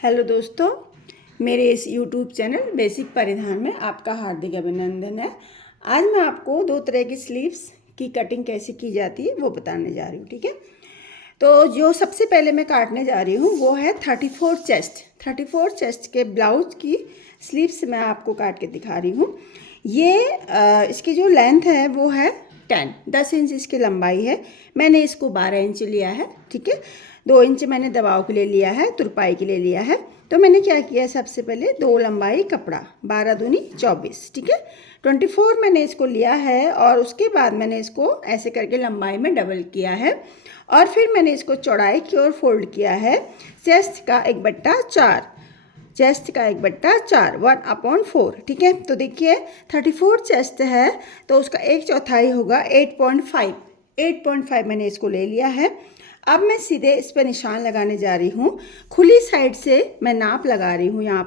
Hello दोस्तों, मेरे इस YouTube चैनल बेसिक परिधान में आपका हार्दिक अभिनंदन है। आज मैं आपको दो तरह की स्लीव्स की कटिंग कैसे की जाती है वो बताने जा रही हूँ। ठीक है, तो जो सबसे पहले मैं काटने जा रही हूँ वो है 34 चेस्ट। 34 चेस्ट के ब्लाउज की स्लीव्स मैं आपको काट के दिखा रही हूँ। ये इसकी जो लेंथ है वो है 10 इंच इसकी लंबाई है। मैंने इसको 12 इंच लिया है। ठीक है, 2 इंच मैंने दबाव के लिए लिया है, तुरपाई के लिए लिया है। तो मैंने क्या किया है, सबसे पहले 2 लंबाई कपड़ा 12 दूनी 24। ठीक है, 24 मैंने इसको लिया है और उसके बाद मैंने इसको ऐसे करके लंबाई में डबल किया है और फिर मैंने इसको चौड़ाई की ओर फोल्ड किया है। चेस्ट का 1/4, चेस्ट का 1/4 1/4। ठीक है, तो देखिए 34 चेस्ट है तो उसका 1/4 होगा 8.5 मैंने इसको ले लिया है। अब मैं सीधे इस पर निशान लगाने जा रही हूँ। खुली साइड से मैं नाप लगा रही हूँ। यहाँ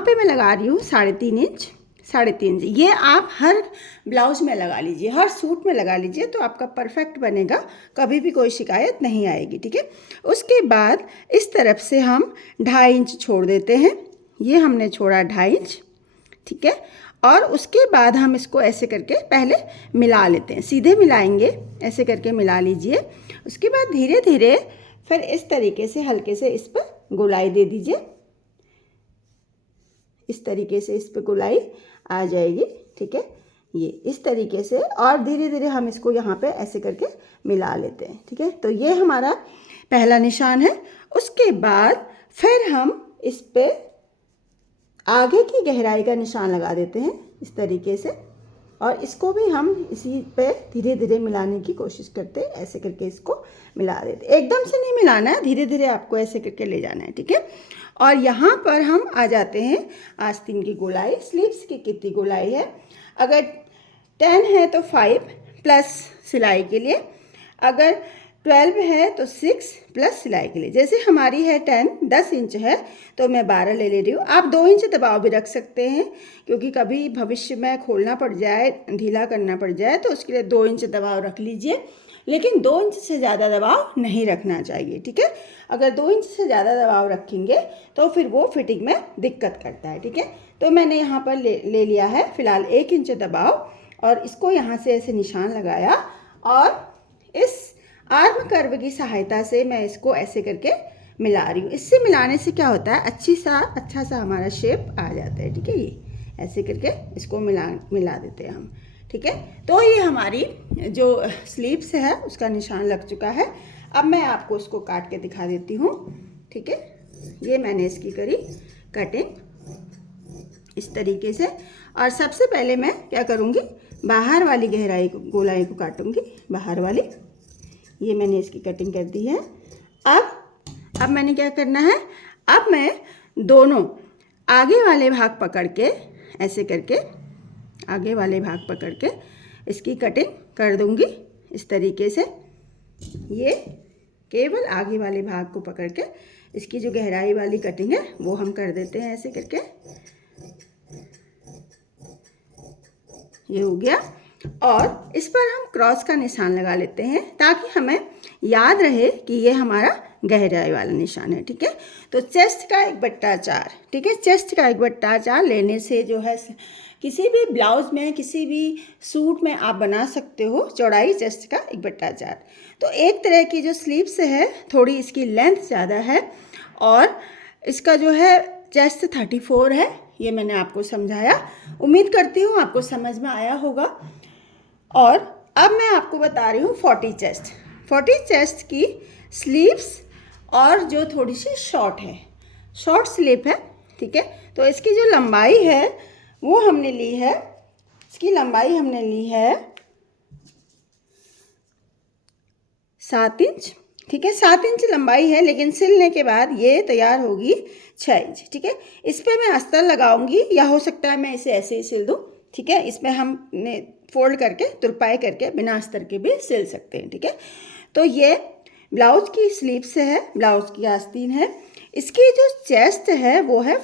पे मैं लगा रही हूँ 3.5 इंच। 3.5 इंच ये आप हर ब्लाउज में लगा लीजिए, हर सूट में लगा लीजिए तो आपका परफेक्ट बनेगा, कभी भी कोई शिकायत नहीं आएगी। ठीक है, उसके बाद इस तरफ से हम 2.5 इंच छोड़ देते हैं। ये हमने छोड़ा 2.5 इंच। ठीक है, और उसके बाद हम इसको ऐसे करके पहले मिला लेते हैं, सीधे मिलाएंगे, ऐसे करके मिला लीजिए। उसके बाद धीरे धीरे फिर इस तरीके से हल्के से इस पर गोलाई दे दीजिए। इस तरीके से इस पर गोलाई आ जाएगी। ठीक है, ये इस तरीके से और धीरे धीरे हम इसको यहाँ पे ऐसे करके मिला लेते हैं। ठीक है, तो ये हमारा पहला निशान है। उसके बाद फिर हम इस पे आगे की गहराई का निशान लगा देते हैं इस तरीके से और इसको भी हम इसी पे धीरे धीरे मिलाने की कोशिश करते हैं। ऐसे करके इसको मिला देते, एकदम से नहीं मिलाना है, धीरे धीरे आपको ऐसे करके ले जाना है। ठीक है, और यहाँ पर हम आ जाते हैं आस्तीन की गोलाई। स्लीव्स की कितनी गोलाई है, अगर 10 है तो 5 प्लस सिलाई के लिए, अगर 12 है तो 6 प्लस सिलाई के लिए। जैसे हमारी है 10 इंच है तो मैं 12 ले रही हूँ। आप 2 इंच दबाव भी रख सकते हैं, क्योंकि कभी भविष्य में खोलना पड़ जाए, ढीला करना पड़ जाए तो उसके लिए 2 इंच दबाव रख लीजिए, लेकिन 2 इंच से ज़्यादा दबाव नहीं रखना चाहिए। ठीक है, अगर 2 इंच से ज़्यादा दबाव रखेंगे तो फिर वो फिटिंग में दिक्कत करता है। ठीक है, तो मैंने यहाँ पर ले लिया है फ़िलहाल 1 इंच दबाव और इसको यहाँ से ऐसे निशान लगाया और इस आर्म कर्व की सहायता से मैं इसको ऐसे करके मिला रही हूँ। इससे मिलाने से क्या होता है, अच्छा सा हमारा शेप आ जाता है। ठीक है, ये ऐसे करके इसको मिला देते हैं हम। ठीक है, तो ये हमारी जो स्लीव्स है उसका निशान लग चुका है। अब मैं आपको इसको काट के दिखा देती हूँ। ठीक है, ये मैंने इसकी करी कटिंग इस तरीके से। और सबसे पहले मैं क्या करूँगी, बाहर वाली गहराई को, गोलाई को काटूँगी, बाहर वाली। ये मैंने इसकी कटिंग कर दी है। अब मैंने क्या करना है, अब मैं दोनों आगे वाले भाग पकड़ के ऐसे करके आगे वाले भाग पकड़ के इसकी कटिंग कर दूंगी इस तरीके से। ये केवल आगे वाले भाग को पकड़ के इसकी जो गहराई वाली कटिंग है वो हम कर देते हैं ऐसे करके। ये हो गया और इस पर हम क्रॉस का निशान लगा लेते हैं ताकि हमें याद रहे कि ये हमारा गहराई वाला निशान है। ठीक है, तो चेस्ट का 1/4। ठीक है, चेस्ट का 1/4 लेने से जो है किसी भी ब्लाउज में, किसी भी सूट में आप बना सकते हो चौड़ाई चेस्ट का 1/4। तो एक तरह की जो स्लीव्स है थोड़ी इसकी लेंथ ज़्यादा है और इसका जो है चेस्ट 34 है। ये मैंने आपको समझाया, उम्मीद करती हूँ आपको समझ में आया होगा। और अब मैं आपको बता रही हूँ 40 चेस्ट। 40 चेस्ट की स्लीव्स और जो थोड़ी सी शॉर्ट है, शॉर्ट स्लीव है। ठीक है, तो इसकी जो लंबाई है वो हमने ली है, इसकी लंबाई हमने ली है 7 इंच। ठीक है, 7 इंच लंबाई है, लेकिन सिलने के बाद ये तैयार होगी 6 इंच। ठीक है, इस पर मैं अस्तर लगाऊंगी या हो सकता है मैं इसे ऐसे ही सिल दूँ। ठीक है, इसमें हमने फोल्ड करके तुरपाई करके बिना अस्तर के भी सिल सकते हैं। ठीक है, तो ये ब्लाउज की स्लीव्स है, ब्लाउज की आस्तीन है। इसकी जो चेस्ट है वो है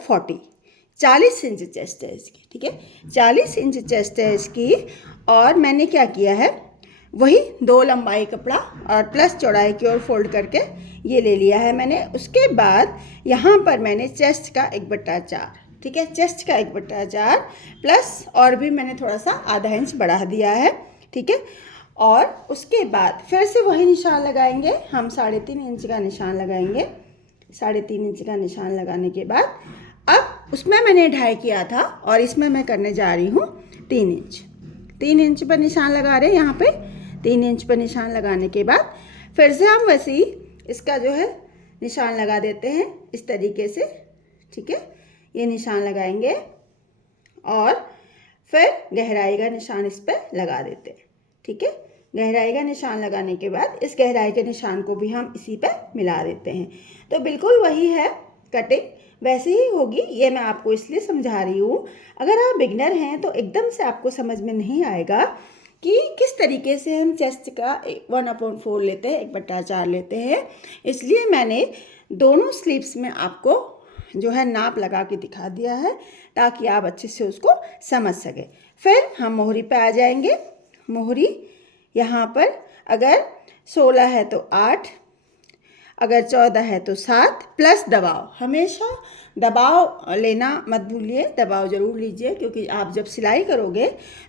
40 इंच चेस्ट है इसकी। ठीक है, 40 इंच चेस्ट है इसकी। और मैंने क्या किया है, वही 2 लंबाई कपड़ा और प्लस चौड़ाई की ओर फोल्ड करके ये ले लिया है मैंने। उसके बाद यहाँ पर मैंने चेस्ट का 1/4, ठीक है, चेस्ट का 1/4 प्लस और भी मैंने थोड़ा सा आधा इंच बढ़ा दिया है, ठीक है। और उसके बाद फिर से वही निशान लगाएंगे हम, 3.5 इंच का निशान लगाएंगे। 3.5 इंच का निशान लगाने के बाद अब उसमें मैंने 2.5 किया था और इसमें मैं करने जा रही हूँ 3 इंच। 3 इंच पर निशान लगा रहे हैं यहाँ पे। 3 इंच पर निशान लगाने के बाद फिर से हम वैसे ही इसका जो है निशान लगा देते हैं इस तरीके से, ठीक है। ये निशान लगाएंगे और फिर गहराई का निशान इस पर लगा देते हैं, ठीक है। गहराई का निशान लगाने के बाद इस गहराई के निशान को भी हम इसी पे मिला देते हैं। तो बिल्कुल वही है कटिंग, वैसे ही होगी। ये मैं आपको इसलिए समझा रही हूँ, अगर आप बिगनर हैं तो एकदम से आपको समझ में नहीं आएगा कि किस तरीके से हम चेस्ट का 1/4 लेते हैं, 1/4 लेते हैं। इसलिए मैंने दोनों स्लीव्स में आपको जो है नाप लगा के दिखा दिया है ताकि आप अच्छे से उसको समझ सकें। फिर हम मोहरी पे आ जाएंगे। मोहरी यहाँ पर अगर 16 है तो 8, अगर 14 है तो 7 प्लस दबाव। हमेशा दबाव लेना मत भूलिए, दबाव ज़रूर लीजिए, क्योंकि आप जब सिलाई करोगे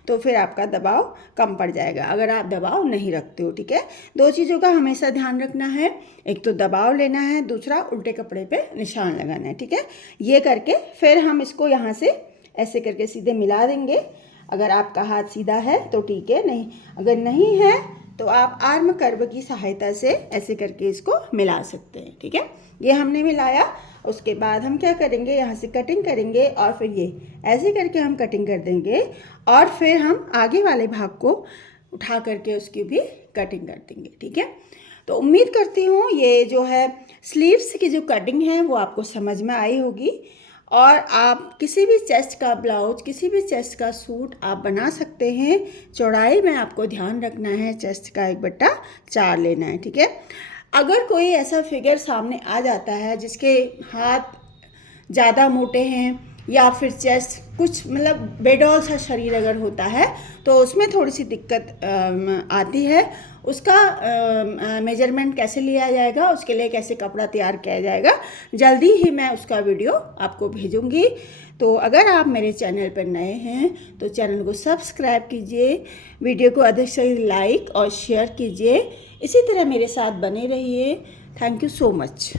तो फिर आपका दबाव कम पड़ जाएगा अगर आप दबाव नहीं रखते हो, ठीक है। 2 चीज़ों का हमेशा ध्यान रखना है, एक तो दबाव लेना है, दूसरा उल्टे कपड़े पे निशान लगाना है, ठीक है। ये करके फिर हम इसको यहाँ से ऐसे करके सीधे मिला देंगे। अगर आपका हाथ सीधा है तो ठीक है, नहीं अगर नहीं है तो आप आर्म कर्व की सहायता से ऐसे करके इसको मिला सकते हैं, ठीक है। ये हमने मिलाया। उसके बाद हम क्या करेंगे, यहाँ से कटिंग करेंगे और फिर ये ऐसे करके हम कटिंग कर देंगे और फिर हम आगे वाले भाग को उठा करके उसकी भी कटिंग कर देंगे, ठीक है। तो उम्मीद करती हूँ ये जो है स्लीव्स की जो कटिंग है वो आपको समझ में आई होगी और आप किसी भी चेस्ट का ब्लाउज, किसी भी चेस्ट का सूट आप बना सकते हैं। चौड़ाई में आपको ध्यान रखना है, चेस्ट का 1/4 लेना है, ठीक है। अगर कोई ऐसा फिगर सामने आ जाता है जिसके हाथ ज़्यादा मोटे हैं या फिर चेस्ट कुछ मतलब बेडॉल सा शरीर अगर होता है तो उसमें थोड़ी सी दिक्कत आती है। उसका मेजरमेंट कैसे लिया जाएगा, उसके लिए कैसे कपड़ा तैयार किया जाएगा, जल्दी ही मैं उसका वीडियो आपको भेजूंगी। तो अगर आप मेरे चैनल पर नए हैं तो चैनल को सब्सक्राइब कीजिए, वीडियो को अधिक से लाइक और शेयर कीजिए। इसी तरह मेरे साथ बने रहिए। Thank you so much.